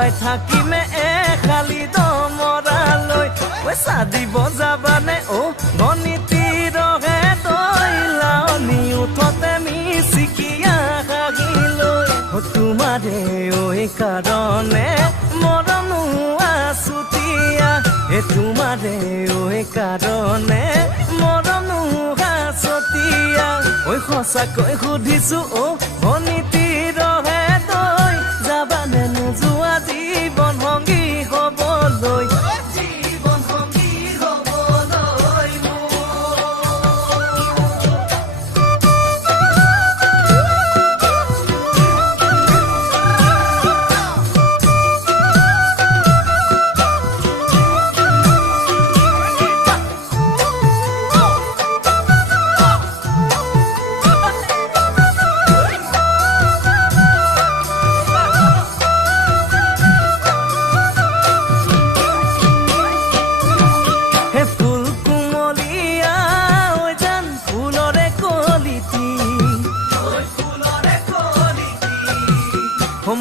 ভাই থাকিমে খালি দমৰালৈ পইচা দিব যাবানে অ গণিতি ৰহে তইলানি উঠতে মিচিকিয়া খাগিলৈ তোমাৰে ঐ কাৰণে মৰমো আছুতীয়া তোমাৰে ঐ কাৰণে মৰমো আছুতীয়া ঐ সঁচাকৈ সুধিছো অ গণিতি ৰহে তই যাবানে নোযোৱা জীৱন সংগী হ'বলৈ জীৱন সংগী হ'বলৈ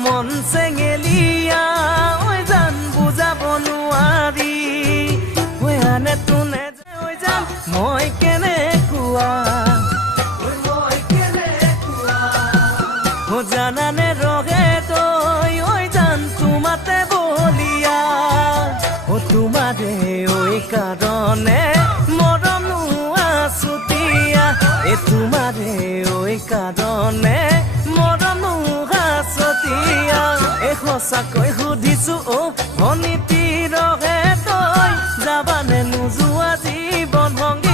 মন চেঙেলিয়া ঐ জান বুজাব নোৱাৰি ঐ আনে তোনে ঐ জান মই কেনেকুৱা জানানে ৰহে তই ঐ জান তোমাতে বলিয়া তোমাৰে ঐ কাৰণে মৰমো আছুতীয়া তোমাৰে ঐ কাৰণে মৰমো আছুতীয়া সঁচাকৈ সুধিছো অ গণিতি ৰহে তই যাবানে নোযোৱা জীৱন সংগী